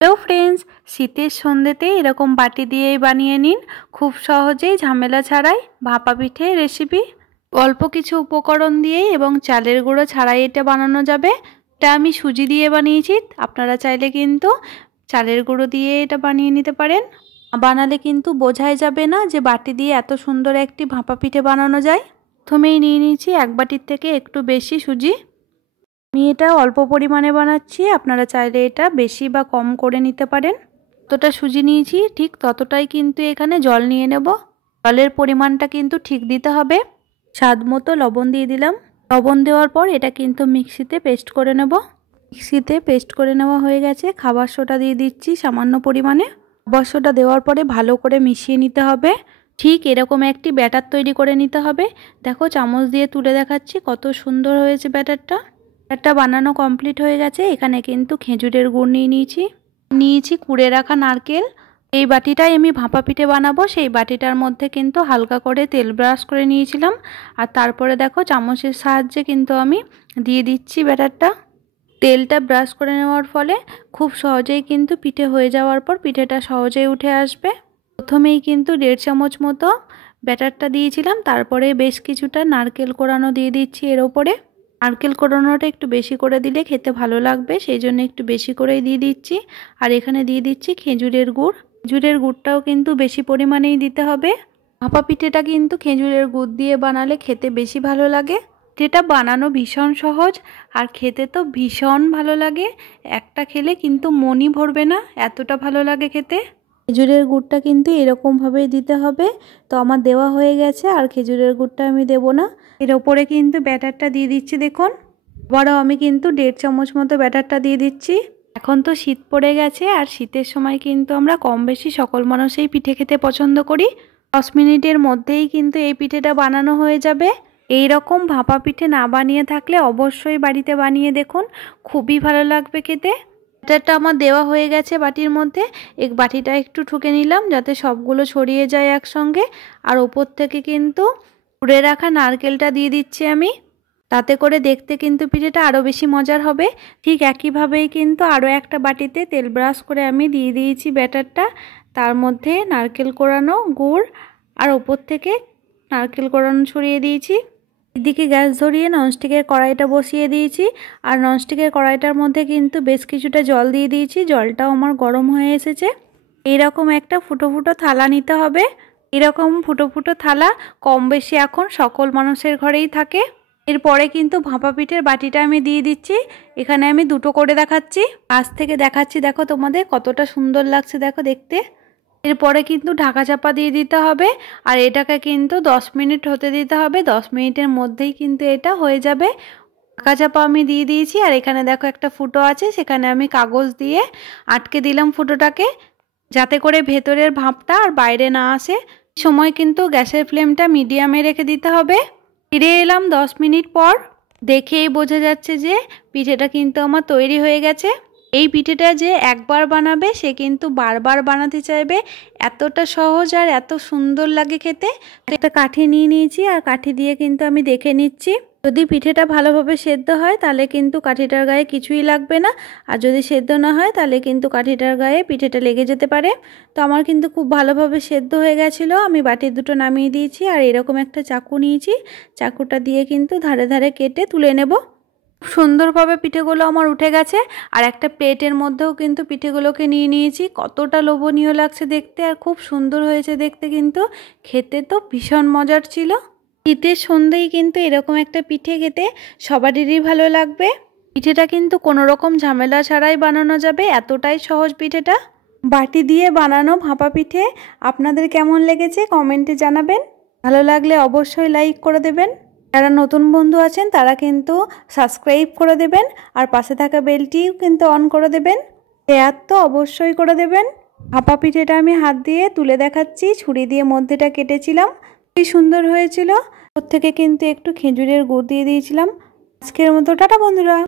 Hello friends, শীতের সন্ধ্যেতে এরকম বাটি দিয়েই বানিয়ে নিন খুব সহজেই ঝামেলা ছাড়াই ভাপা পিঠে রেসিপি। অল্প কিছু উপকরণ দিয়েই এবং চালের গুঁড়ো ছাড়াই এটা বানানো যাবে। এটা আমি সুজি দিয়ে বানিয়েছি, আপনারা চাইলে কিন্তু চালের গুঁড়ো দিয়ে এটা বানিয়ে নিতে পারেন। বানালে কিন্তু বোঝাই যাবে না যে বাটি দিয়ে এত সুন্দর একটি ভাপা পিঠে বানানো যায়। প্রথমেই নিয়ে নিয়েছি এক বাটির থেকে একটু বেশি সুজি। আমি এটা অল্প পরিমাণে বানাচ্ছি, আপনারা চাইলে এটা বেশি বা কম করে নিতে পারেন। যতটা সুজি নিয়েছি ঠিক ততটাই কিন্তু এখানে জল নিয়ে নেব। জলের পরিমাণটা কিন্তু ঠিক দিতে হবে। স্বাদ মতো লবণ দিয়ে দিলাম। লবণ দেওয়ার পর এটা কিন্তু মিক্সিতে পেস্ট করে নেব। মিক্সিতে পেস্ট করে নেওয়া হয়ে গেছে। খাবার সোডা দিয়ে দিচ্ছি সামান্য পরিমাণে। খাবার সোডা দেওয়ার পরে ভালো করে মিশিয়ে নিতে হবে। ঠিক এরকম একটি ব্যাটার তৈরি করে নিতে হবে। দেখো চামচ দিয়ে তুলে দেখাচ্ছি কত সুন্দর হয়েছে ব্যাটারটা। ব্যাটারটা বানানো কমপ্লিট হয়ে গেছে। এখানে কিন্তু খেজুরের গুড় নিয়েছি কুড়ে রাখা নারকেল। এই বাটিটাই আমি ভাপা পিঠে বানাবো, সেই বাটিটার মধ্যে কিন্তু হালকা করে তেল ব্রাশ করে নিয়েছিলাম। আর তারপরে দেখো চামচের সাহায্যে কিন্তু আমি দিয়ে দিচ্ছি ব্যাটারটা। তেলটা ব্রাশ করে নেওয়ার ফলে খুব সহজেই কিন্তু পিঠে হয়ে যাওয়ার পর পিঠেটা সহজেই উঠে আসবে। প্রথমেই কিন্তু 1.5 চামচ মতো ব্যাটারটা দিয়েছিলাম, তারপরে বেশ কিছুটা নারকেল কোড়ানো দিয়ে দিচ্ছি এর ওপরে। নারকেল কোড়ানোটা একটু বেশি করে দিলে খেতে ভালো লাগবে, সেই জন্য একটু বেশি করেই দিয়ে দিচ্ছি। আর এখানে দিয়ে দিচ্ছি খেজুরের গুড়। খেজুরের গুড়টাও কিন্তু বেশি পরিমাণেই দিতে হবে। ভাপা পিঠেটা কিন্তু খেজুরের গুড় দিয়ে বানালে খেতে বেশি ভালো লাগে। যেটা বানানো ভীষণ সহজ আর খেতে তো ভীষণ ভালো লাগে। একটা খেলে কিন্তু মনই ভরবে না, এতটা ভালো লাগে খেতে। খেজুরের গুড়টা কিন্তু এরকমভাবেই দিতে হবে। তো আমার দেওয়া হয়ে গেছে, আর খেজুরের গুড়টা আমি দেব না। এর ওপরে কিন্তু ব্যাটারটা দিয়ে দিচ্ছি। দেখুন আবারও আমি কিন্তু 1.5 চামচ মতো ব্যাটারটা দিয়ে দিচ্ছি। এখন তো শীত পড়ে গেছে, আর শীতের সময় কিন্তু আমরা কম বেশি সকল মানুষই পিঠে খেতে পছন্দ করি। 10 মিনিটের মধ্যেই কিন্তু এই পিঠেটা বানানো হয়ে যাবে। এই রকম ভাপা পিঠে না বানিয়ে থাকলে অবশ্যই বাড়িতে বানিয়ে দেখুন, খুবই ভালো লাগবে খেতে। ব্যাটারটা আমার দেওয়া হয়ে গেছে বাটির মধ্যে। এক বাটিটা একটু ঠুকে নিলাম যাতে সবগুলো ছড়িয়ে যায় একসঙ্গে। আর ওপর থেকে কিন্তু কুড়ে রাখা নারকেলটা দিয়ে দিচ্ছি আমি। তাতে করে দেখতে কিন্তু পিঠেটা আরও বেশি মজার হবে। ঠিক একইভাবেই কিন্তু আরও একটা বাটিতে তেল ব্রাশ করে আমি দিয়ে দিয়েছি ব্যাটারটা। তার মধ্যে নারকেল কোড়ানো গুড় আর ওপর থেকে নারকেল কোড়ানো ছড়িয়ে দিয়েছি। এদিকে গ্যাস ধরিয়ে ননস্টিকের কড়াইটা বসিয়ে দিয়েছি। আর ননস্টিকের কড়াইটার মধ্যে কিন্তু বেশ কিছুটা জল দিয়ে দিয়েছি। জলটাও আমার গরম হয়ে এসেছে। এইরকম একটা ফুটো ফুটো থালা নিতে হবে। এরকম ফুটো ফুটো থালা কম বেশি এখন সকল মানুষের ঘরেই থাকে। এরপরে কিন্তু ভাপা পিঠের বাটিটা আমি দিয়ে দিচ্ছি। এখানে আমি দুটো করে দেখাচ্ছি, কাছ থেকে দেখাচ্ছি। দেখো তোমাদের কতটা সুন্দর লাগছে দেখো দেখতে। এরপরে কিন্তু ঢাকা চাপা দিয়ে দিতে হবে। আর এটাকে কিন্তু 10 মিনিট হতে দিতে হবে। 10 মিনিটের মধ্যেই কিন্তু এটা হয়ে যাবে। ঢাকা চাপা আমি দিয়ে দিয়েছি। আর এখানে দেখো একটা ফুটো আছে, সেখানে আমি কাগজ দিয়ে আটকে দিলাম ফুটোটাকে, যাতে করে ভেতরের ভাপটা আর বাইরে না আসে। সময় কিন্তু গ্যাসের ফ্লেমটা মিডিয়ামে রেখে দিতে হবে। ফিরে এলাম 10 মিনিট পর। দেখেই বোঝা যাচ্ছে যে পিঠেটা কিন্তু আমার তৈরি হয়ে গেছে। এই পিঠেটা যে একবার বানাবে সে কিন্তু বারবার বানাতে চাইবে, এতটা সহজ আর এত সুন্দর লাগে খেতে। একটা কাঠি নিয়ে নিয়েছি, আর কাঠি দিয়ে কিন্তু আমি দেখে নিচ্ছি। যদি পিঠেটা ভালোভাবে সেদ্ধ হয় তাহলে কিন্তু কাঠিটার গায়ে কিছুই লাগবে না। আর যদি সেদ্ধ না হয় তাহলে কিন্তু কাঠিটার গায়ে পিঠেটা লেগে যেতে পারে। তো আমার কিন্তু খুব ভালোভাবে সেদ্ধ হয়ে গেছিলো। আমি বাটির দুটো নামিয়ে দিয়েছি। আর এরকম একটা চাকু নিয়েছি, চাকুটা দিয়ে কিন্তু ধারে ধারে কেটে তুলে নেব। সুন্দরভাবে পিঠেগুলো আমার উঠে গেছে। আর একটা প্লেটের মধ্যেও কিন্তু পিঠেগুলোকে নিয়ে নিয়েছি। কতটা লোভনীয় লাগছে দেখতে, আর খুব সুন্দর হয়েছে দেখতে। কিন্তু খেতে তো ভীষণ মজার ছিল। শীতের সন্ধ্যেই কিন্তু এরকম একটা পিঠে খেতে সবারই ভালো লাগবে। পিঠেটা কিন্তু কোনো রকম ঝামেলা ছাড়াই বানানো যাবে, এতটাই সহজ পিঠেটা। বাটি দিয়ে বানানো ভাপা পিঠে আপনাদের কেমন লেগেছে কমেন্টে জানাবেন। ভালো লাগলে অবশ্যই লাইক করে দেবেন। যারা নতুন বন্ধু আছেন তারা কিন্তু সাবস্ক্রাইব করে দেবেন। আর পাশে থাকা বেলটিও কিন্তু অন করে দেবেন। শেয়ার তো অবশ্যই করে দেবেন। ভাপা পিঠেটা আমি হাত দিয়ে তুলে দেখাচ্ছি, ছুরি দিয়ে মধ্যেটা কেটেছিলাম, খুবই সুন্দর হয়েছিল। ওর থেকে কিন্তু একটু খেজুরের গুড় দিয়ে দিয়েছিলাম। আজকের মতো টাটা বন্ধুরা।